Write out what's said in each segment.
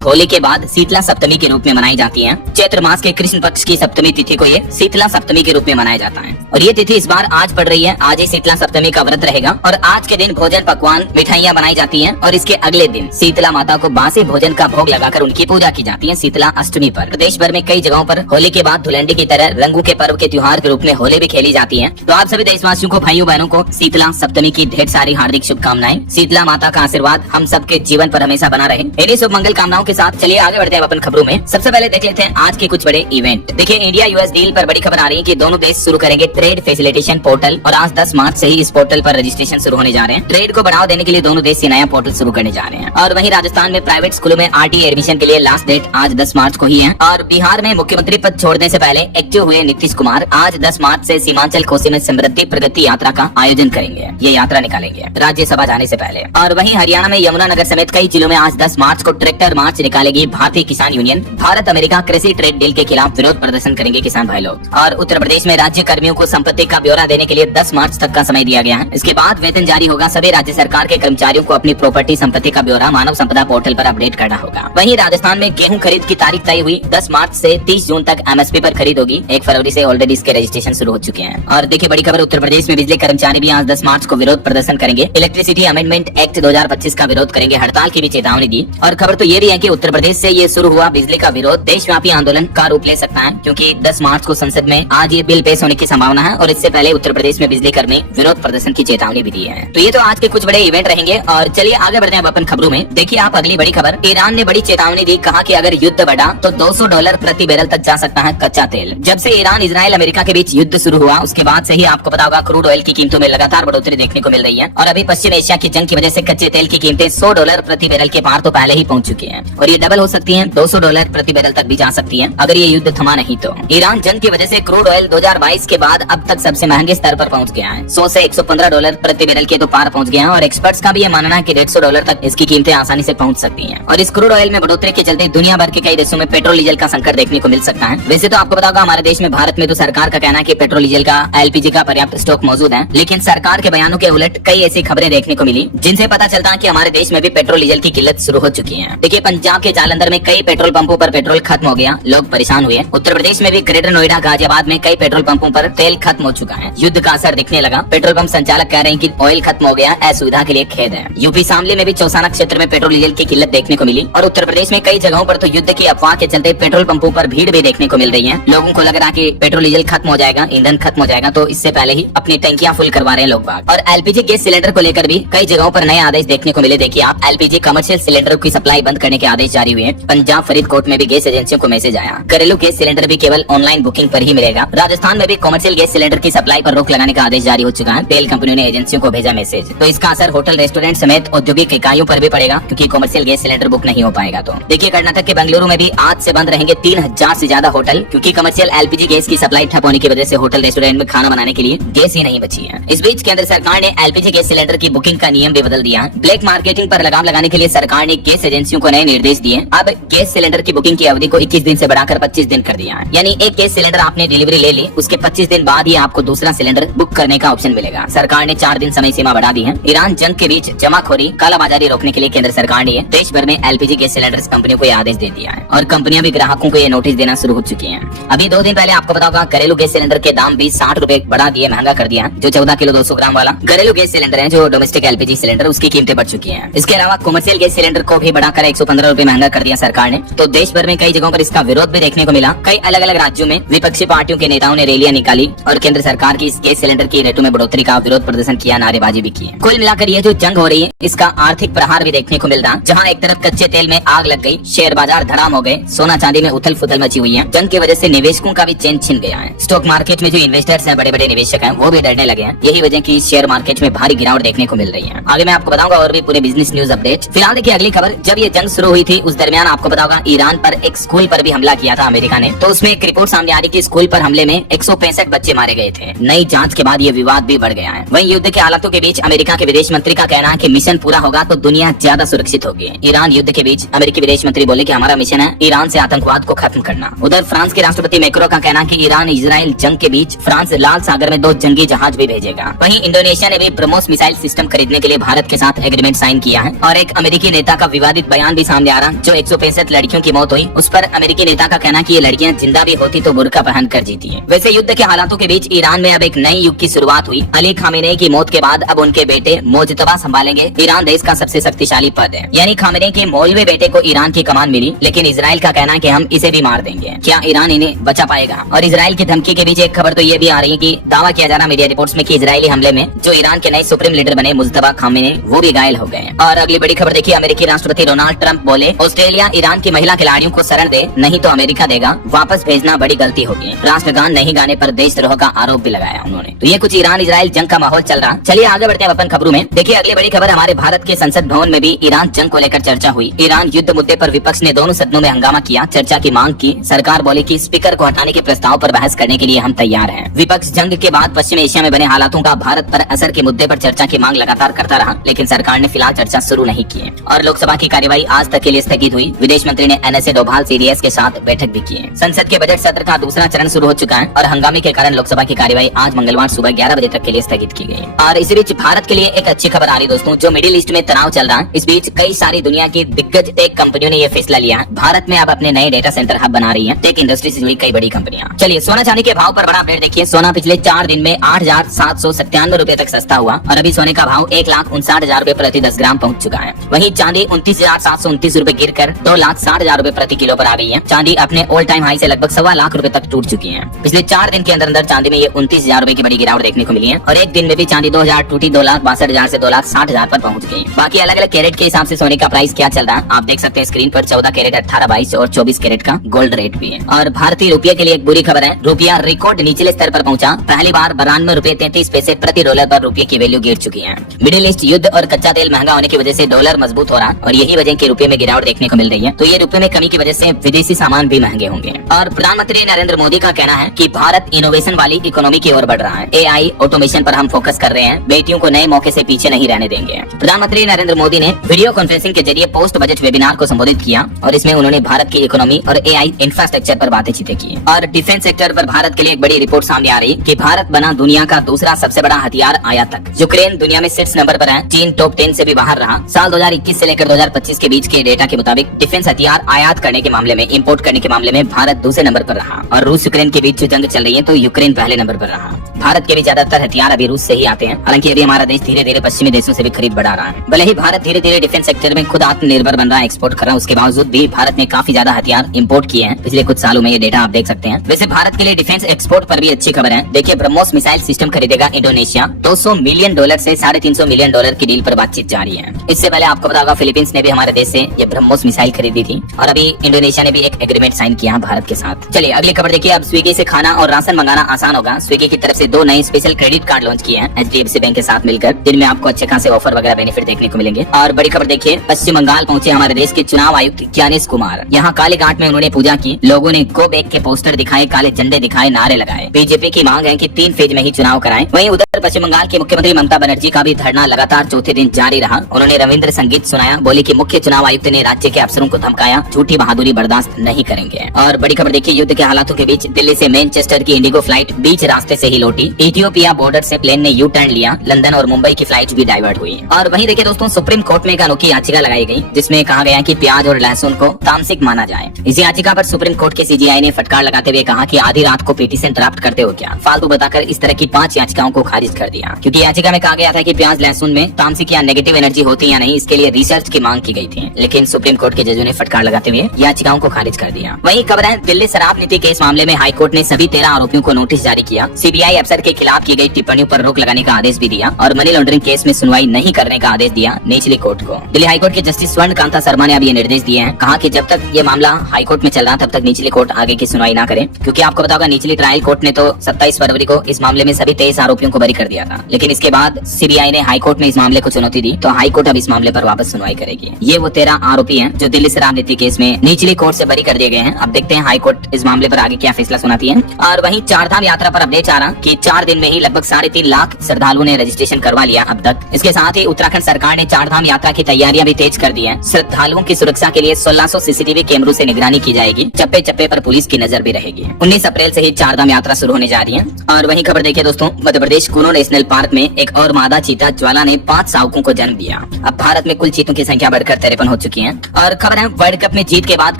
होली के बाद शीतला सप्तमी के रूप में मनाई जाती है। चैत्र मास के कृष्ण पक्ष की सप्तमी तिथि को ये शीतला सप्तमी के रूप में मनाया जाता है और ये तिथि इस बार आज पड़ रही है। आज ही शीतला सप्तमी का व्रत रहेगा और आज के दिन भोजन पकवान मिठाइयाँ बनाई जाती हैं और इसके अगले दिन शीतला माता को बासी भोजन का भोग लगाकर उनकी पूजा की जाती है। शीतला अष्टमी पर प्रदेश भर में कई जगहों पर होली के बाद धुलंडी की तरह रंगों के पर्व के त्योहार के रूप में होली भी खेली जाती है। तो आप सभी देशवासियों को, भाइयों बहनों को शीतला सप्तमी की ढेर सारी हार्दिक शुभकामनाएं। शीतला माता का आशीर्वाद हम सबके जीवन पर हमेशा बना रहे। इन्हीं शुभ मंगल कामनाओं के साथ चलिए आगे बढ़ते हैं अपन खबरों में। सबसे पहले देख लेते हैं आज के कुछ बड़े इवेंट। देखिए, इंडिया यूएस डील पर बड़ी खबर आ रही है कि दोनों देश शुरू करेंगे ट्रेड फैसिलिटेशन पोर्टल और आज 10 मार्च से ही इस पोर्टल पर रजिस्ट्रेशन शुरू होने जा रहे हैं। ट्रेड को बढ़ावा देने के लिए दोनों देश ये नया पोर्टल शुरू करने जा रहे हैं। और वहीं राजस्थान में प्राइवेट स्कूलों में आरटीई एडमिशन के लिए लास्ट डेट आज 10 मार्च को ही है। और बिहार में मुख्यमंत्री पद छोड़ने से पहले एक्टिव हुए नीतीश कुमार आज 10 मार्च से सीमांचल कोसी में समृद्धि प्रगति यात्रा का आयोजन करेंगे। ये यात्रा निकालेंगे राज्यसभा जाने से पहले। और वहीं हरियाणा में यमुनानगर समेत कई जिलों में आज 10 मार्च को ट्रैक्टर मार्च निकालेगी भारतीय किसान यूनियन। भारत अमेरिका कृषि ट्रेड डील के खिलाफ विरोध प्रदर्शन करेंगे किसान भाई लोग। और उत्तर प्रदेश में राज्य कर्मियों को संपत्ति का ब्यौरा देने के लिए 10 मार्च तक का समय दिया गया है। इसके बाद वेतन जारी होगा। सभी राज्य सरकार के कर्मचारियों को अपनी प्रॉपर्टी संपत्ति का ब्यौरा मानव संपदा पोर्टल पर अपडेट करना होगा। वहीं राजस्थान में गेहूं खरीद की तारीख तय हुई। 10 मार्च से 30 जून तक एमएसपी पर खरीद होगी। 1 फरवरी से ऑलरेडी इसके रजिस्ट्रेशन शुरू हो चुके हैं। और देखिए, बड़ी खबर, उत्तर प्रदेश में बिजली कर्मचारी भी आज 10 मार्च को विरोध प्रदर्शन करेंगे। इलेक्ट्रिसिटी अमेंडमेंट एक्ट 2025 का विरोध करेंगे। हड़ताल की भी चेतावनी दी। और खबर तो ये भी है कि उत्तर प्रदेश से ये शुरू हुआ बिजली का विरोध देशव्यापी आंदोलन का रूप ले सकता है, क्योंकि 10 मार्च को संसद में आज ये बिल पेश होने की संभावना है। और इससे पहले उत्तर प्रदेश में बिजली कर्मी विरोध प्रदर्शन की चेतावनी भी दी है। तो ये तो आज के कुछ बड़े इवेंट रहेंगे। और चलिए आगे बढ़ते हैं अपन खबरों में। देखिए, आप अगली बड़ी खबर, ईरान ने बड़ी चेतावनी दी। कहा कि अगर युद्ध बढ़ा तो $200 प्रति बैरल तक जा सकता है कच्चा तेल। जब से ईरान, इजराइल, अमेरिका के बीच युद्ध शुरू हुआ उसके बाद से ही आपको पता होगा क्रूड ऑयल की कीमतों में लगातार बढ़ोतरी देखने को मिल रही है। और अभी पश्चिम एशिया की जंग की वजह से कच्चे तेल की कीमतें $100 प्रति बैरल के पार तो पहले ही पहुंच चुकी है और ये डबल हो सकती है, $200 प्रति बैरल तक भी जा सकती है अगर ये युद्ध थमा नहीं तो। ईरान जंग की वजह से क्रूड ऑयल 2022 के बाद अब तक सबसे महंगे स्तर पर पहुंच गया है। 100 से $115 प्रति बैरल के तो पार पहुंच गया है। और एक्सपर्ट्स का भी ये मानना है कि $150 तक इसकी कीमतें आसानी से पहुंच सकती हैं। और इस क्रूड ऑयल में बढ़ोतरी के चलते दुनिया भर के कई देशों में पेट्रोल डीजल का संकट देखने को मिल सकता है। वैसे तो आपको पता होगा हमारे देश में, भारत में तो सरकार का कहना है कि पेट्रोल डीजल का, एलपीजी का पर्याप्त स्टॉक मौजूद है। लेकिन सरकार के बयानों के उलट कई ऐसी खबरें देखने को मिली जिनसे पता चलता है कि हमारे देश में भी पेट्रोल डीजल की किल्लत शुरू हो चुकी है। देखिए, पंजाब के जालंधर में कई पेट्रोल पंपों पर पेट्रोल खत्म हो गया, लोग परेशान हुए। उत्तर प्रदेश में भी ग्रेटर नोएडा, गाजियाबाद में कई पेट्रोल पंपों पर तेल खत्म हो चुका है। युद्ध का असर दिखने लगा। पेट्रोल पंप संचालक कह रहे हैं कि ऑयल खत्म हो गया, असुविधा के लिए खेद है। यूपी शामली में भी चौसाना क्षेत्र में पेट्रोल डीजल की किल्लत देखने को मिली। और उत्तर प्रदेश में कई जगहों पर तो युद्ध की अफवाह के चलते पेट्रोल पंपों पर भीड़ भी देखने को मिल रही है। लोगों को लग रहा है कि पेट्रोल डीजल खत्म हो जाएगा, ईंधन खत्म हो जाएगा, तो इससे पहले ही अपनी टंकियां फुल करवा रहे हैं लोग बाग। और एलपीजी गैस सिलेंडर को लेकर भी कई जगहों पर नए आदेश देखने को मिले। देखिए आप, एलपीजी कमर्शियल सिलेंडर की सप्लाई बंद करने के आदेश जारी हुए। पंजाब फरीदकोट में भी गैस एजेंसियों को मैसेज आया। घरेलू गैस सिलेंडर भी केवल ऑनलाइन बुकिंग पर ही मिलेगा। राजस्थान में भी कमर्शियल गैस सिलेंडर की सप्लाई पर रोक लगाने का आदेश जारी हो चुका है। तेल कंपनियों ने एजेंसियों को भेजा मैसेज। तो इसका असर होटल, रेस्टोरेंट समेत औद्योगिक इकाइयों पर भी पड़ेगा, क्योंकि कमर्शियल गैस सिलेंडर बुक नहीं हो पाएगा। तो देखिए, कर्नाटक के बेंगलुरु में भी आज से बंद रहेंगे 3000 से ज्यादा होटल, क्योंकि कमर्शियल एलपीजी गैस की सप्लाई ठप होने की वजह से होटल, रेस्टोरेंट में खाना बनाने के लिए गैस ही नहीं बची है। इस बीच केंद्र सरकार ने एलपीजी गैस सिलेंडर की बुकिंग का नियम भी बदल दिया है। ब्लैक मार्केटिंग पर लगाम लगाने के लिए सरकार ने गैस एजेंसियों को नए निर्देश दिए। अब गैस सिलेंडर की बुकिंग की अवधि को 21 दिन से बढ़ाकर 25 दिन कर दिया है। यानी एक गैस सिलेंडर आपने डिलीवरी ले ली, उसके 25 दिन बाद ही आपको दूसरा सिलेंडर बुक करने का ऑप्शन मिलेगा। सरकार ने 4 दिन समय सीमा बढ़ा दी है। ईरान जंग के बीच जमाखोरी, कालाबाजारी रोकने के लिए केंद्र सरकार ने देश भर में एलपीजी गैस सिलेंडर कंपनियों को यह आदेश दे दिया है। और कंपनियां भी ग्राहकों को ये नोटिस देना शुरू हो चुकी है। अभी 2 दिन पहले आपको पता होगा घरेलू गैस सिलेंडर के दाम भी 60 रुपए बढ़ा दिए, महंगा कर दिया। जो 14 किलो 200 ग्राम वाला घरेलू गैस सिलेंडर है, जो डोमेस्टिक एलपीजी सिलेंडर, उसकी कीमतें बढ़ चुकी है। इसके अलावा कमर्शियल गैस सिलेंडर को भी बढ़ाकर 115 रुपए महंगा कर दिया सरकार ने। तो देश भर में कई जगहों पर इसका विरोध भी देखने को मिला। कई अलग अलग राज्यों में विपक्षी पार्टियों के नेताओं ने रैलियां निकाली और केंद्र सरकार की इस गैस सिलेंडर की रेटों में बढ़ोतरी का विरोध प्रदर्शन किया, नारेबाजी भी की। कुल मिलाकर ये जो जंग हो रही है, इसका आर्थिक प्रहार भी देखने को मिल रहा है। जहाँ एक तरफ कच्चे तेल में आग लग गई, शेयर बाजार धड़ाम हो गए, सोना चांदी में उथल फुथल मची हुई है। जंग की वजह से निवेशकों का भी चैन छिन गया है। स्टॉक मार्केट में जो इन्वेस्टर्स हैं, बड़े बड़े निवेशक हैं, वो भी डरने लगे हैं। यही वजह की शेयर मार्केट में भारी गिरावट देखने को मिल रही है। आगे मैं आपको बताऊंगा और भी पूरे बिजनेस न्यूज अपडेट। फिलहाल देखिए अगली खबर, जब ये जंग शुरू हुई थी उस दरमियान आपको पता होगा ईरान पर एक स्कूल पर भी हमला किया था अमेरिका ने। तो उसमें एक रिपोर्ट सामने आ रही कि स्कूल पर हमले में 165 बच्चे मारे गए थे। नई जांच के बाद ये विवाद भी बढ़ गया है। वहीं युद्ध के हालातों के बीच अमेरिका के विदेश मंत्री का कहना है कि मिशन पूरा होगा तो दुनिया ज्यादा सुरक्षित होगी। ईरान युद्ध के बीच अमेरिकी विदेश मंत्री बोले कि हमारा मिशन है ईरान से आतंकवाद को खत्म करना। उधर फ्रांस के राष्ट्रपति मैक्रो का कहना है कि ईरान इजराइल जंग के बीच फ्रांस लाल सागर में 2 जंगी जहाज भी भेजेगा। वहीं इंडोनेशिया ने भी ब्रह्मोस मिसाइल सिस्टम खरीदने के लिए भारत के साथ एग्रीमेंट साइन किया है। और एक अमेरिकी नेता का विवादित बयान भी सामने सामने आ रहा। जो 165 लड़कियों की मौत हुई, उस पर अमेरिकी नेता का कहना कि ये लड़कियां जिंदा भी होती तो बुर्का पहन कर जीती हैं। वैसे युद्ध के हालातों के बीच ईरान में अब एक नई युग की शुरुआत हुई। अली खामेनेई की मौत के बाद अब उनके बेटे मोजतबा संभालेंगे ईरान देश का सबसे शक्तिशाली पद है। यानी खामेनेई के मौलवी बेटे को ईरान की कमान मिली, लेकिन इजराइल का कहना है कि हम इसे भी मार देंगे। क्या ईरान इन्हें बचा पाएगा? और इजराइल की धमकी के बीच एक खबर तो ये भी आ रही है कि दावा किया जा रहा मीडिया रिपोर्ट्स में कि इजरायली हमले में जो ईरान के नए सुप्रीम लीडर बने मुजतबा खामेनेई वो भी घायल हो गए। और अगली बड़ी खबर देखिए, अमेरिकी राष्ट्रपति डोनाल्ड ट्रंप बोले ऑस्ट्रेलिया ईरान की महिला खिलाड़ियों को शरण दे, नहीं तो अमेरिका देगा, वापस भेजना बड़ी गलती होगी। राष्ट्रगान नहीं गाने पर देशद्रोह का आरोप भी लगाया उन्होंने। तो ये कुछ ईरान इजराइल जंग का माहौल चल रहा। चलिए आगे बढ़ते हैं अपन खबरों में। देखिए अगली बड़ी खबर, हमारे भारत के संसद भवन में भी ईरान जंग को लेकर चर्चा हुई। ईरान युद्ध मुद्दे पर विपक्ष ने दोनों सदनों में हंगामा किया, चर्चा की मांग की। सरकार बोली कि स्पीकर को हटाने के प्रस्ताव पर बहस करने के लिए हम तैयार हैं। विपक्ष जंग के बाद पश्चिम एशिया में बने हालातों का भारत पर असर के मुद्दे पर चर्चा की मांग लगातार करता रहा, लेकिन सरकार ने फिलहाल चर्चा शुरू नहीं की और लोकसभा की कार्यवाही आज तक के लिए स्थगित हुई। विदेश मंत्री ने NSA डोभाल CDS के साथ बैठक भी की है। संसद के बजट सत्र का दूसरा चरण शुरू हो चुका है और हंगामे के कारण लोकसभा की कार्यवाही आज मंगलवार सुबह 11 बजे तक के लिए स्थगित की गई। और इसी बीच भारत के लिए एक अच्छी खबर आ रही दोस्तों, जो मिडिल ईस्ट में तनाव चल रहा है, इस बीच कई सारी दुनिया की दिग्गज टेक कंपनियों ने यह फैसला लिया है, भारत में अब अपने नए डेटा सेंटर हब बना रही है टेक इंडस्ट्री से जुड़ी कई बड़ी कंपनियां। चलिए सोना चांदी के भाव पर बड़ा अपडेट देखिए। सोना पिछले 4 दिन में 8,797 रुपए तक सस्ता हुआ और अभी सोने का भाव 1,59,000 रुपए प्रति 10 ग्राम पहुंच चुका है। वहीं चांदी 29,729 रुपए गिर कर 2,60,000 रुपए प्रति किलो पर आ गई है। चांदी अपने ऑल टाइम हाई से लगभग 1.25 लाख रुपए तक टूट चुकी है। पिछले 4 दिन के अंदर चांदी में ये 29,000 रुपए की बड़ी गिरावट देखने को मिली है और एक दिन में भी चांदी 2,000 टूटी 2,62,000 से 2,60,000 पर पहुंच गई। बाकी अलग अलग कैरेट के हिसाब से सोने का प्राइस क्या चल रहा है आप देख सकते हैं स्क्रीन पर। 14 कैरेट, 18, 22 और 24 कैरेट का गोल्ड रेट भी है। और भारतीय रुपये के लिए एक बुरी खबर है, रुपया रिकॉर्ड निचले स्तर पर पहुंचा। पहली बार 92 रुपए 33 पैसे प्रति डॉलर पर रुपये की वैल्यू गिर चुकी है। मिडिल ईस्ट युद्ध और कच्चा तेल महंगा होने की वजह से डॉलर मजबूत हो रहा और यही वजह के रुपये में गिरावट देखने को मिल रही है। तो ये रुपये में कमी की वजह से विदेशी सामान भी महंगे होंगे। और प्रधानमंत्री नरेंद्र मोदी का कहना है कि भारत इनोवेशन वाली इकोनॉमी की ओर बढ़ रहा है। AI ऑटोमेशन पर हम फोकस कर रहे हैं, बेटियों को नए मौके से पीछे नहीं रहने देंगे। प्रधानमंत्री नरेंद्र मोदी ने वीडियो कॉन्फ्रेंसिंग के जरिए पोस्ट बजट वेबिनार को संबोधित किया और इसमें उन्होंने भारत की इकोनॉमी और AI इंफ्रास्ट्रक्चर पर बातचीत की। और डिफेंस सेक्टर पर भारत के लिए एक बड़ी रिपोर्ट सामने आ रही कि भारत बना दुनिया का दूसरा सबसे बड़ा हथियार आयातक। यूक्रेन दुनिया में 6 नंबर पर है, चीन टॉप 10 से भी बाहर रहा। साल 2021 से लेकर 2025 के बीच के डेटा के मुताबिक डिफेंस हथियार आयात करने के मामले में, इंपोर्ट करने के मामले में भारत दूसरे नंबर पर रहा। और रूस यूक्रेन के बीच जो जंग चल रही है तो यूक्रेन पहले नंबर पर रहा। भारत के भी ज्यादातर हथियार अभी रूस से ही आते हैं। हालांकि अभी हमारा देश धीरे धीरे पश्चिमी देशों से भी खरीद बढ़ा रहा है। भले ही भारत धीरे धीरे डिफेंस सेक्टर में खुद आत्मनिर्भर बन रहा है, एक्सपोर्ट कर रहा है, उसके बावजूद भी भारत ने काफी ज्यादा हथियार इंपोर्ट किए हैं पिछले कुछ सालों में। ये डेटा आप देख सकते हैं। वैसे भारत के लिए डिफेंस एक्सपोर्ट पर भी अच्छी खबर है। देखिए ब्रह्मोस मिसाइल सिस्टम खरीदेगा इंडोनेशिया। $200 मिलियन से $350 मिलियन की डील पर बातचीत जारी है। इससे पहले आपको पता होगा फिलीपींस ने भी हमारे देश से ये ब्रह्मोस मिसाइल खरीदी थी और अभी इंडोनेशिया ने भी एक एग्रीमेंट साइन किया है भारत के साथ। चलिए अगली खबर देखिए, अब स्विगी से खाना और राशन मंगाना आसान होगा। स्विगी की तरफ से 2 नए स्पेशल क्रेडिट कार्ड लॉन्च किए हैं HDFC बैंक के साथ मिलकर, जिनमें आपको अच्छे खासे ऑफर वगैरह बेनिफिट देखने को मिलेंगे। और बड़ी खबर देखिए, पश्चिम बंगाल पहुंचे हमारे देश के चुनाव आयुक्त ज्ञानेश कुमार। यहाँ काले घाट में उन्होंने पूजा की, लोगों ने गो बैक के पोस्टर दिखाए, काले झंडे दिखाए, नारे लगाए। बीजेपी की मांग है कि 3 फेज में ही चुनाव कराएं। वहीं उधर पश्चिम बंगाल के मुख्यमंत्री ममता बनर्जी का भी धरना लगातार चौथे दिन जारी रहा। उन्होंने रविंद्र संगीत सुनाया, बोले कि मुख्य चुनाव आयुक्त ने राज्य के अफसरों को धमकाया, झूठी बहादुरी बर्दाश्त नहीं करेंगे। और बड़ी खबर देखिए, युद्ध के हालातों के बीच दिल्ली से मैनचेस्टर की इंडिगो फ्लाइट बीच रास्ते से ही लौटी। इथियोपिया बॉर्डर से प्लेन ने यू टर्न लिया, लंदन और मुंबई की फ्लाइट भी डाइवर्ट हुई। और वहीं देखिए दोस्तों, सुप्रीम कोर्ट में एक अनोखी याचिका लगाई गई जिसमें कहा गया कि प्याज और लहसुन को तामसिक माना जाए। इस याचिका पर सुप्रीम कोर्ट के CGI ने फटकार लगाते हुए कहा कि आधी रात को पिटीशन ड्राफ्ट करते हो क्या, फालतू बताकर इस तरह की 5 याचिकाओं को खारिज कर दिया। क्योंकि याचिका में कहा गया था कि प्याज लहसुन में तामसिक या नेगेटिव एनर्जी होती या नहीं, इसके लिए रिसर्च की मांग की गई थी, लेकिन सुप्रीम कोर्ट के जजों ने फटकार लगाते हुए याचिकाओं को खारिज कर दिया। वहीं खबर है, दिल्ली शराब नीति केस मामले में हाईकोर्ट ने सभी 13 आरोपियों को नोटिस जारी किया। CBI अफसर के खिलाफ की गई टिप्पणियों पर रोक लगाने का आदेश भी दिया और मनी लॉन्ड्रिंग केस में सुनवाई नहीं करने का आदेश दिया निचली कोर्ट को। दिल्ली हाईकोर्ट के जस्टिस स्वर्ण कांता शर्मा ने अब ये निर्देश दिए हैं। कहा कि जब तक ये मामला हाईकोर्ट में चल रहा तब तक निचली कोर्ट आगे की सुनवाई ना करे, क्योंकि आपको पता होगा निचली ट्रायल कोर्ट ने तो 27 फरवरी को इस मामले में सभी 23 आरोपियों को बरी कर दिया था। लेकिन इसके बाद CBI ने हाईकोर्ट में इस मामले को चुनौती दी, तो हाईकोर्ट अब इस मामले पर वापस सुनवाई करेगी। ये वो 13 आरोपी हैं जो दिल्ली शराब नीति केस में निचली कोर्ट से बरी कर दिए गए हैं। अब देखते हैं हाईकोर्ट इस मामले पर आगे क्या फैसला सुनाती है। और वहीं चारधाम यात्रा पर अपडेट आ रहा कि 4 दिन में ही लगभग 3.5 लाख श्रद्धालुओं ने रजिस्ट्रेशन करवा लिया अब तक। इसके साथ ही उत्तराखंड सरकार ने चारधाम यात्रा की तैयारियां भी तेज कर दी है। श्रद्धालुओं की सुरक्षा के लिए 1600 CCTV कैमरों से निगरानी की जाएगी। चप्पे चप्पे पर पुलिस की नजर भी रहेगी। 19 अप्रैल से ही चारधाम यात्रा शुरू होने जा रही है। और वहीं खबर देखिए दोस्तों, मध्य प्रदेश कूनो कुनो नेशनल पार्क में एक और मादा चीता ज्वाला ने 5 शावकों को जन्म दिया। अब भारत में कुल चीतों की संख्या बढ़कर 53 हो चुकी है। और खबर है वर्ल्ड कप में जीत के बाद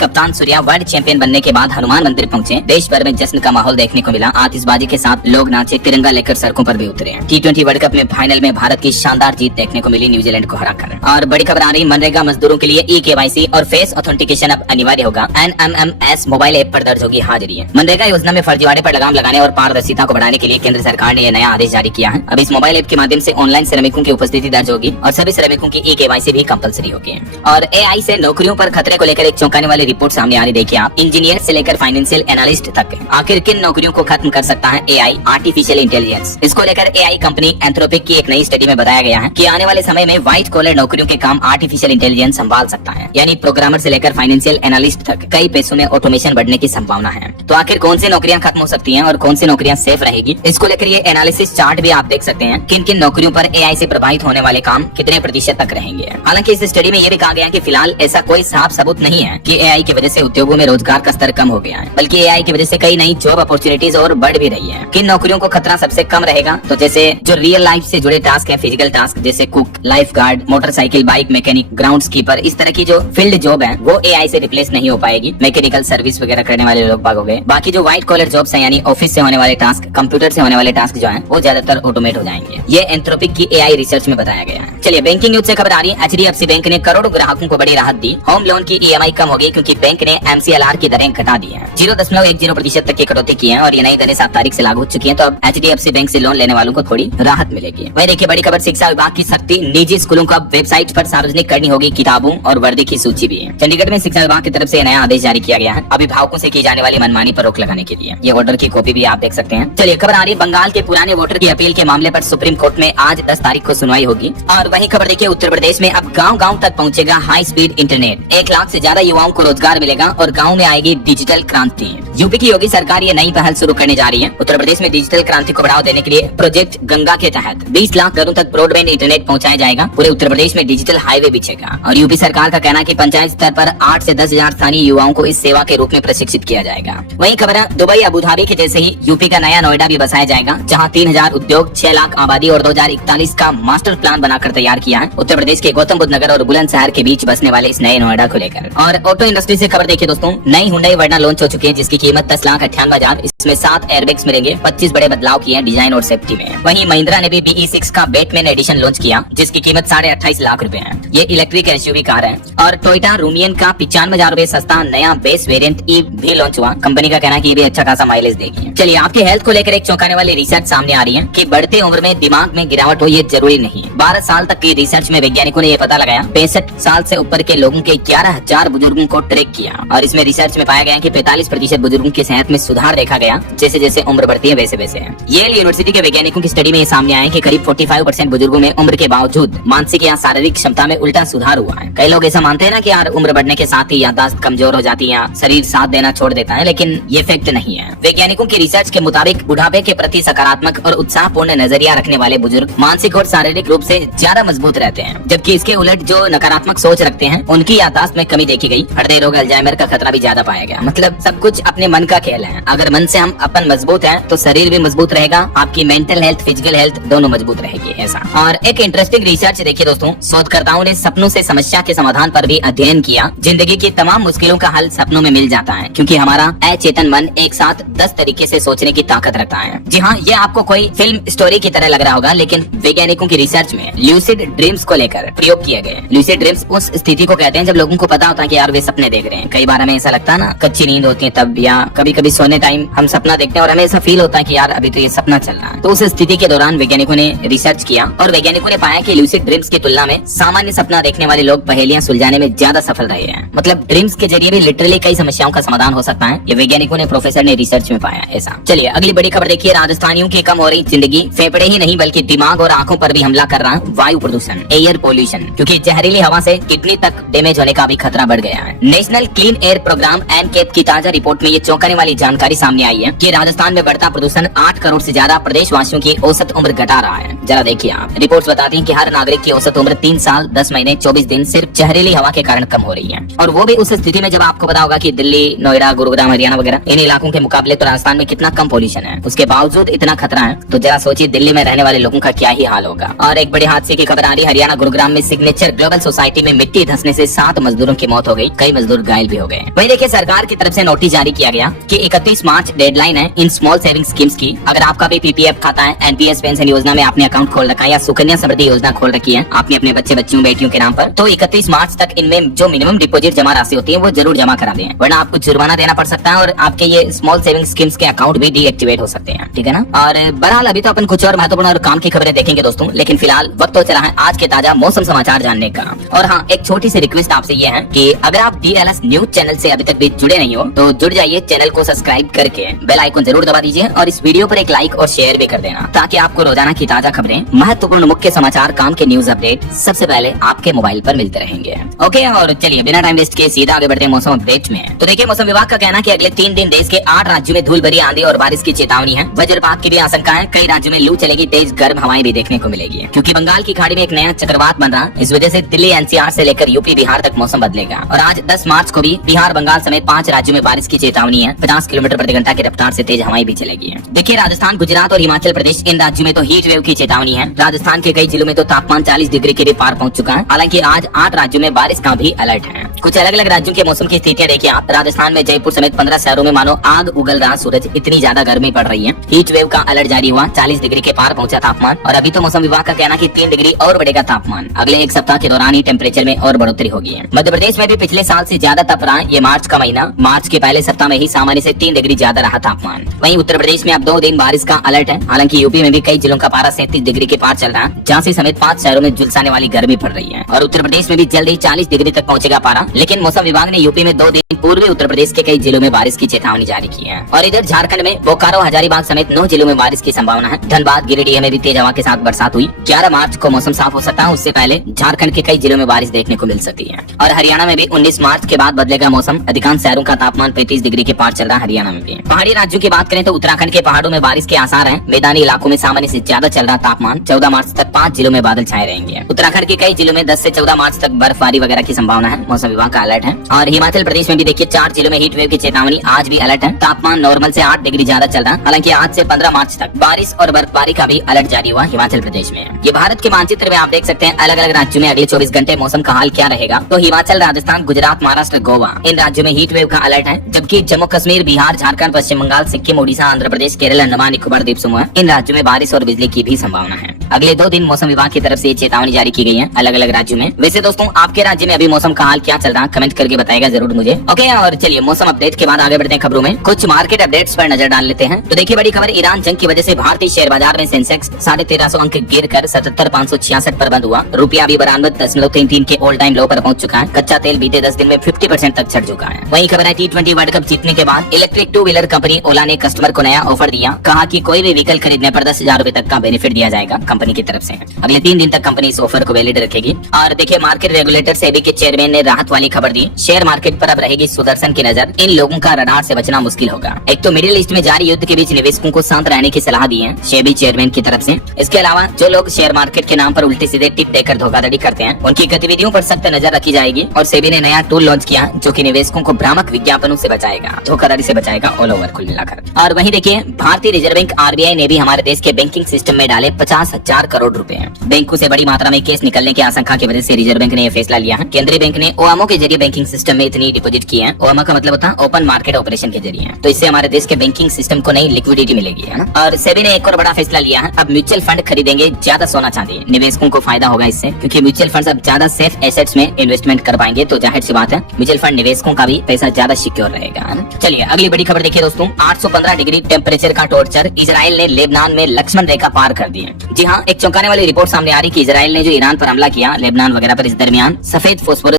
कप्तान सूर्या वर्ल्ड चैंपियन बनने के बाद हनुमान मंदिर पहुंचे। देश भर में जश्न का माहौल देखने को मिला। आतिशबाजी के साथ लोग नाचे, तिरंगा लेकर सड़कों पर भी उतरे। T20 वर्ल्ड कप में फाइनल में भारत की शानदार जीत देखने को मिली न्यूजीलैंड को हराकर। और बड़ी खबर आ रही, मनरेगा मजदूरों के लिए E-KYC और फेस ऑथेंटिकेशन अब अनिवार्य होगा। NMMS मोबाइल ऐप पर दर्ज होगी हाजिरी। मनरेगा योजना में फर्जीवाड़े पर लगाम लगाने और पारदर्शिता को बढ़ाने के लिए केंद्र सरकार ने यह नया आदेश जारी किया है। अब इस मोबाइल ऐप के माध्यम से ऑनलाइन श्रमिकों की उपस्थिति दर्ज होगी और सभी श्रमिकों की E-KYC भी कंपलसरी होगी। और AI से नौकरियों पर खतरे को लेकर एक चौंकाने वाली रिपोर्ट सामने आ रही। देखिए आप, इंजीनियर से लेकर फाइनेंशियल एनालिस्ट तक आखिर किन नौकरियों को खत्म कर सकता है AI, आर्टिफिशियल इंटेलिजेंस। इसको लेकर AI कंपनी एंथ्रोपिक की एक नई स्टडी में बताया गया है कि आने वाले समय में व्हाइट कॉलर नौकरियों के काम आर्टिफिशियल इंटेलिजेंस संभाल सकता है। यानी प्रोग्रामर से लेकर फाइनेंशियल एनालिस्ट तक कई पेशों में ऑटोमेशन बढ़ने की संभावना है। तो आखिर कौन सी नौकरियां खत्म हो सकती हैं और कौन सी नौकरियां सेफ रहेगी, इसको लेकर ये एनालिसिस चार्ट भी आप देख सकते हैं। किन किन नौकरियों पर AI से प्रभावित होने वाले काम कितने प्रतिशत तक रहेंगे। हालांकि इस स्टडी में ये भी कहा गया है कि फिलहाल ऐसा कोई साफ सबूत नहीं है कि AI की वजह से उद्योगों में रोजगार का स्तर कम हो गया है, बल्कि AI की वजह से कई नई जॉब अपॉर्चुनिटीज और बढ़ भी रही है। किन नौकरियों को खतरा सबसे कम रहेगा, तो जैसे जो रियल लाइफ से जुड़े टास्क है, फिजिकल टास्क जैसे cook, life guard, motorcycle bike mechanic, ground keeper, इस तरह की जो फील्ड जॉब है वो AI से रिप्लेस नहीं हो पाएगी। मैकेनिकल सर्विस वगैरह करने वाले लोग बाग हो गए। बाकी जो व्हाइट कॉलर जॉब्स है, यानी ऑफिस से होने वाले टास्क, कंप्यूटर से होने वाले टास्क जो है वो ज्यादातर ऑटोमेट हो जाएंगे। ये एंथ्रोपिक की AI रिसर्च में बताया गया है। चलिए बैंकिंग न्यूज से खबर आ रही है। HDFC बैंक ने करोड़ों ग्राहकों को बड़ी राहत दी। होम लोन की EMI कम हो गई क्योंकि बैंक ने MCLR की दरें घटा दी है। 0.10% तक की कटौती की है और ये नई दरें 7 तारीख से लागू हो चुकी है। तो अब HDFC बैंक से लोन लेने वालों को थोड़ी राहत मिलेगी। वही देखिए बड़ी खबर, शिक्षा विभाग की सख्ती, निजी स्कूलों को अब वेबसाइट पर सार्वजनिक करनी होगी किताबों और वर्दी की सूची भी है। चंडीगढ़ में शिक्षा विभाग की तरफ से नया आदेश जारी किया गया है अभिभावकों से की जाने वाली मनमानी पर रोक लगाने के लिए। ये ऑर्डर की कॉपी भी आप देख सकते हैं। चलिए खबर आ रही है, बंगाल के पुराने वोटर की अपील के मामले पर सुप्रीम कोर्ट में आज 10 तारीख को सुनवाई होगी। और वही खबर देखिए, उत्तर प्रदेश में अब गांव-गांव तक पहुंचेगा हाई स्पीड इंटरनेट। 1 लाख से ज्यादा युवाओं को रोजगार मिलेगा और गाँव में आएगी डिजिटल क्रांति। यूपी की योगी सरकार ये नई पहल शुरू करने जा रही है। उत्तर प्रदेश में डिजिटल क्रांति को बढ़ावा देने के लिए प्रोजेक्ट गंगा के तहत 20 लाख घरों तक ब्रॉडबैंड इंटरनेट पहुंचाया जाएगा। पूरे उत्तर प्रदेश में डिजिटल हाईवे बिछेगा। और यूपी सरकार का कहना है कि पंचायत स्तर पर 8 से 10 हजार स्थानीय युवाओं को इस सेवा के रूप में प्रशिक्षित किया जाएगा। वही खबर है, दुबई अबू धाबी के जैसे ही यूपी का नया नोएडा भी बसाया जाएगा, जहां 3000 उद्योग, 6 लाख आबादी और 2041 का मास्टर प्लान बनाकर तैयार किया है उत्तर प्रदेश के गौतम बुद्ध नगर और बुलंदशहर के बीच बसने वाले इस नए नोएडा को लेकर। और ऑटो इंडस्ट्री से खबर देखिए दोस्तों, नई हुंडई वर्ना लॉन्च हो चुकी है जिसकी कीमत 10,98,000। इसमें 7 एयरबैग्स मिलेंगे। 25 बड़े बदलाव किए हैं डिजाइन और सेफ्टी में। वहीं महिंद्रा ने भी BE6 का बैटमैन एडिशन लॉन्च किया जिसकी कीमत 28.5 लाख रुपए है। ये इलेक्ट्रिक SUV कार है। और टोयोटा रूमियन का 95,000 रुपए सस्ता नया बेस वेरिएंट E भी लॉन्च हुआ। कंपनी का कहना है कि ये भी अच्छा खासा माइलेज देगी। चलिए आपके हेल्थ को लेकर एक चौंकाने वाली रिसर्च सामने आ रही है कि बढ़ते उम्र में दिमाग में गिरावट हो ये जरूरी नहीं। 12 साल तक की रिसर्च में वैज्ञानिकों ने ये पता लगाया। 65 साल से ऊपर के लोगों के 11,000 बुजुर्गों को ट्रैक किया और इसमें रिसर्च में पाया गया कि 45% बुजुर्गों की सेहत में सुधार देखा गया जैसे जैसे उम्र बढ़ती है वैसे वैसे। येल यूनिवर्सिटी के वैज्ञानिकों की स्टडी में ये सामने आया कि करीब 45% बुजुर्गों में उम्र के बावजूद मानसिक या शारीरिक क्षमता में उल्टा सुधार हुआ है। कई लोग ऐसा मानते हैं ना कि यार उम्र बढ़ने के साथ ही याददाश्त कमजोर हो जाती है या शरीर साथ देना छोड़ देता है, लेकिन ये फैक्ट नहीं है। वैज्ञानिकों की रिसर्च के मुताबिक बुढ़ापे के प्रति सकारात्मक और उत्साहपूर्ण नजरिया रखने वाले बुजुर्ग मानसिक और शारीरिक रूप से ज्यादा मजबूत रहते हैं, जबकि इसके उलट जो नकारात्मक सोच रखते हैं उनकी याददाश्त में कमी देखी गई। हृदय रोग, अल्जाइमर का खतरा भी ज्यादा पाया गया। मतलब सब कुछ अपने मन का खेल है। अगर मन से हम अपन मजबूत हैं तो शरीर भी मजबूत रहेगा, आपकी मेंटल हेल्थ, फिजिकल हेल्थ दोनों मजबूत रहेगी ऐसा। और एक इंटरेस्टिंग रिसर्च देखिए दोस्तों, शोधकर्ताओं ने सपनों से समस्या के समाधान पर भी अध्ययन किया। जिंदगी की तमाम मुश्किलों का हल सपनों में मिल जाता है क्योंकि हमारा अचेतन मन एक साथ 10 तरीके से सोचने की ताकत रखता है। जी हाँ, ये आपको कोई फिल्म स्टोरी की तरह लग रहा होगा, लेकिन वैज्ञानिकों की रिसर्च में ल्यूसिड ड्रीम्स को लेकर प्रयोग किए गए। ल्यूसिड ड्रीम्स उस स्थिति को कहते हैं जब लोगों को पता होता है कि यार वे सपने देख रहे हैं। कई बार हमें ऐसा लगता है ना, कच्ची नींद होती है तब, या कभी कभी सोने टाइम हम सपना देखते हैं और हमें ऐसा फील होता है कि यार अभी तो ये सपना चल रहा है। तो उस स्थिति के दौरान वैज्ञानिकों ने रिसर्च किया और वैज्ञानिकों ने पाया कि ल्यूसिड ड्रीम्स की तुलना में सामान्य सपना देखने वाले लोग पहेलियां सुलझाने में ज्यादा सफल रहे हैं। मतलब ड्रीम्स के जरिए भी लिटरली कई समस्याओं का समाधान हो सकता है। ये वैज्ञानिकों ने, प्रोफेसर ने रिसर्च में पाया ऐसा। चलिए अगली बड़ी खबर देखिए, राजस्थानियों की कम हो रही जिंदगी। फेफड़े ही नहीं बल्कि दिमाग और आंखों पर भी हमला कर रहा है वायु प्रदूषण, एयर पोल्यूशन, क्योंकि जहरीली हवा से किडनी तक डैमेज होने का भी खतरा बढ़ गया है। National clean air programme NCAP की ताजा रिपोर्ट में ये ये चौंकाने वाली जानकारी सामने आई है कि राजस्थान में बढ़ता प्रदूषण 8 करोड़ से ज्यादा प्रदेशवासियों की औसत उम्र घटा रहा है। जरा देखिए आप, रिपोर्ट्स बताती हैं कि हर नागरिक की औसत उम्र 3 साल 10 महीने 24 दिन सिर्फ जहरीली हवा के कारण कम हो रही है, और वो भी उस स्थिति में जब आपको पता होगा कि दिल्ली, नोएडा, गुरुग्राम, हरियाणा वगैरह इन इलाकों के मुकाबले तो राजस्थान में कितना कम पोल्यूशन है, उसके बावजूद इतना खतरा है। तो जरा सोचिए दिल्ली में रहने वाले लोगों का क्या ही हाल होगा। और एक बड़े हादसे की खबर आ रही है, हरियाणा गुरुग्राम में सिग्नेचर ग्लोबल सोसाइटी में मिट्टी धंसने से 7 मजदूरों की मौत हो गई, कई मजदूर घायल भी हो गए। वहीं देखिए सरकार की तरफ से नोटिस जारी किया गया कि 31 मार्च डेडलाइन है इन स्मॉल सेविंग स्कीम्स की। अगर आपका भी पीपीएफ खाता है, एनपीएस पेंशन योजना में आपने अकाउंट खोल रखा है या सुकन्या समृद्धि योजना खोल रखी है आपने अपने बच्चे बच्चियों बेटियों के नाम पर, तो 31 मार्च तक इनमें जो मिनिमम डिपॉजिट जमा राशि होती है वो जरूर जमा करा दें, वरना आपको जुर्माना देना पड़ सकता है और आपके ये स्मॉल सेविंग स्कीम्स के अकाउंट भी डीएक्टिवेट हो सकते हैं, ठीक है ना। और बहरहाल अभी तो अपन कुछ और महत्वपूर्ण और काम की खबरें देखेंगे दोस्तों, लेकिन फिलहाल वक्त तो चला है आज के ताजा मौसम समाचार जानने का। और हाँ, एक छोटी सी रिक्वेस्ट आपसे ये है कि अगर आप डीएलएस न्यूज चैनल से अभी तक भी जुड़े नहीं हो तो जुड़ जाइए, चैनल को सब्सक्राइब करके बेल आइकन जरूर दबा दीजिए और इस वीडियो पर एक लाइक और शेयर भी कर देना, ताकि आपको रोजाना की ताजा खबरें, महत्वपूर्ण मुख्य समाचार, काम के न्यूज अपडेट सबसे पहले आपके मोबाइल पर मिलते रहेंगे। ओके, और चलिए बिना टाइम वेस्ट के सीधा आगे बढ़ते हैं मौसम अपडेट में। तो देखिए मौसम विभाग का कहना है कि अगले 3 दिन देश के 8 राज्यों में धूल भरी आंधी और बारिश की चेतावनी है। वज्रपात की भी आशंका है, कई राज्यों में लू चलेगी, तेज गर्म हवाएं भी देखने को मिलेगी, क्योंकि बंगाल की खाड़ी में एक नया चक्रवात बन रहा। इस वजह से दिल्ली एनसीआर से लेकर यूपी बिहार तक मौसम बदलेगा। और आज 10 मार्च को भी बिहार बंगाल समेत 5 राज्यों में बारिश की चेतावनी है। 50 किलोमीटर प्रति घंटा की रफ्तार से तेज हवाएं भी चलेगी। देखिए राजस्थान, गुजरात और हिमाचल प्रदेश, इन राज्यों में तो हीट वेव की चेतावनी है। राजस्थान के कई जिलों में तो तापमान 40 डिग्री के भी पार पहुंच चुका है। हालांकि आज 8 राज्यों में बारिश का भी अलर्ट है। कुछ अलग अलग राज्यों के मौसम की स्थितियां देखिए आप। राजस्थान में जयपुर समेत 15 शहरों में मानो आग उगल रहा सूरज, इतनी ज्यादा गर्मी पड़ रही है। हीट वेव का अलर्ट जारी हुआ, 40 डिग्री के पार पहुंचा तापमान। और अभी तो मौसम विभाग का कहना कि 3 डिग्री और बढ़ेगा तापमान। अगले एक सप्ताह के दौरान ही टेम्परेचर में और बढ़ोतरी होगी। मध्य प्रदेश में भी पिछले साल से ज्यादा तप रहा है। ये मार्च का महीना, मार्च के पहले सप्ताह में ही सामान्य से 3 डिग्री ज्यादा रहा तापमान। वहीं उत्तर प्रदेश में अब 2 दिन बारिश का अलर्ट है। हालांकि यूपी में भी कई जिलों का पारा 37 डिग्री के पार चल रहा है। झांसी समेत 5 शहरों में झुलसाने वाली गर्मी पड़ रही है। और उत्तर प्रदेश में भी जल्द ही 40 डिग्री तक पहुंचेगा पारा। लेकिन मौसम विभाग ने यूपी में 2 दिन पूर्वी उत्तर प्रदेश के कई जिलों में बारिश की चेतावनी जारी की है। और इधर झारखंड में बोकारो, हजारीबाग समेत 9 जिलों में बारिश की संभावना है। धनबाद, गिरिडीह में भी तेज हवा के साथ बरसात हुई। 11 मार्च को मौसम साफ हो सकता है, उससे पहले झारखंड के कई जिलों में बारिश देखने को मिल सकती है। और हरियाणा में भी 19 मार्च के बाद बदलेगा मौसम। अधिकांश शहरों का तापमान 35 डिग्री के पार चल रहा है। हरियाणा में भी पहाड़ी राज्यों की बात करें तो उत्तराखंड के पहाड़ों में बारिश के आसार हैं। मैदानी इलाकों में सामान्य से ज्यादा चल रहा तापमान। 14 मार्च तक 5 जिलों में बादल छाए रहेंगे। उत्तराखंड के कई जिलों में 10 से 14 मार्च तक बर्फबारी वगैरह की संभावना है। मौसम विभाग का अलर्ट है। और हिमाचल प्रदेश में भी देखिए 4 जिलों में हीट वेव की चेतावनी, आज भी अलर्ट है। तापमान नॉर्मल से 8 डिग्री ज्यादा चल रहा है। हालांकि आज से 15 मार्च तक बारिश और बर्फबारी का भी अलर्ट जारी हुआ हिमाचल प्रदेश में। ये भारत के मानचित्र में आप देख सकते हैं अलग अलग राज्यों में अगले 24 घंटे मौसम का हाल क्या रहेगा। तो हिमाचल, राजस्थान, गुजरात, महाराष्ट्र, गोवा, इन राज्यों में हीट वेव का अलर्ट है। जबकि जम्मू कश्मीर, बिहार, झारखंड, पश्चिम बंगाल, सिक्किम, ओडिशा, आंध्र प्रदेश, केरल, अंडमान निकोबार द्वीप समूह, इन राज्यों में बारिश और बिजली की भी संभावना है। अगले 2 दिन मौसम विभाग की तरफ से चेतावनी जारी की गई है अलग अलग राज्यों में। वैसे दोस्तों आपके राज्य में अभी मौसम का हाल क्या चल रहा है कमेंट करके बताएगा जरूर मुझे। ओके, और चलिए मौसम अपडेट के बाद आगे बढ़ते हैं खबरों में। कुछ मार्केट अपडेट्स पर नजर डाल लेते हैं। तो देखिए बड़ी खबर, ईरान जंग की वजह से भारतीय शेयर बाजार में सेंसेक्स 1350 अंक गिर कर 77,566 पर बंद हुआ। रुपया भी 92.33 के ऑल टाइम लो पर पहुंच चुका है। कच्चा तेल बीते 10 दिन में 50% तक चढ़ चुका है। वहीं खबर है T20 वर्ल्ड कप जीतने के बाद इलेक्ट्रिक 2 व्हीलर कंपनी ओला ने कस्टमर को नया ऑफर दिया। कहा कि कोई भी व्हीकल खरीदने पर 10,000 रूपए तक का बेनिफिट दिया जाएगा कंपनी की तरफ से। अगले 3 दिन तक कंपनी इस ऑफर को वैलिड रखेगी। और देखिए मार्केट रेगुलेटर सेबी के चेयरमैन ने राहत वाली खबर दी। शेयर मार्केट पर अब रहेगी सुदर्शन की नजर। इन लोगों का रडार से बचना मुश्किल होगा। एक तो मिडिल ईस्ट में जारी युद्ध के बीच निवेशकों को शांत रहने की सलाह दी है सेबी चेयरमैन की तरफ से। इसके अलावा जो लोग शेयर मार्केट के नाम पर उल्टे सीधे टिप देकर धोखाधड़ी करते हैं उनकी गतिविधियों पर सख्त नजर रखी जाएगी। और सेबी ने नया टूल लॉन्च किया जो कि निवेशकों को भ्रामक विज्ञापनों से बचाएगा, धोखाधड़ी से बचाएगा ऑल ओवर कुल मिलाकर। और वहीं देखिए भारतीय रिजर्व बैंक आरबीआई ने भी हमारे देश के बैंकिंग सिस्टम में डाले 50,000 करोड़ रुपए। बैंकों से बड़ी मात्रा में केस निकलने की आशंका की वजह से रिजर्व बैंक ने यह फैसला लिया है। केंद्रीय बैंक ने ओएमओ के जरिए बैंकिंग सिस्टम में इतनी डिपॉजिट की है। ओएमओ का मतलब होता है ओपन मार्केट ऑपरेशन के जरिए। तो इससे हमारे देश के बैंकिंग सिस्टम को नई लिक्विडिटी मिलेगी, है ना। और सेबी ने एक और बड़ा फैसला लिया है, अब म्यूचुअल फंड खरीदेंगे ज्यादा सोना चांदी। निवेशकों को फायदा होगा इससे, क्योंकि म्यूचुअल फंड अब ज्यादा सेफ एसेट्स में इन्वेस्टमेंट कर पाएंगे। तो जाहिर सी बात है म्यूचुअल फंड निवेशकों का भी पैसा ज्यादा सिक्योर रहेगा, है ना। चलिए अगली बड़ी खबर देखिए दोस्तों, 815 डिग्री टेम्परेचर का टॉर्चर, इजराइल ने लेबनान में लक्ष्मण रेखा पार कर दी है। जी हाँ, एक चौंकाने वाली रिपोर्ट सामने आ रही कि इजराइल ने जो ईरान पर हमला किया लेबनान वगैरह पर, इस दरमियान सफेद फॉस्फोरस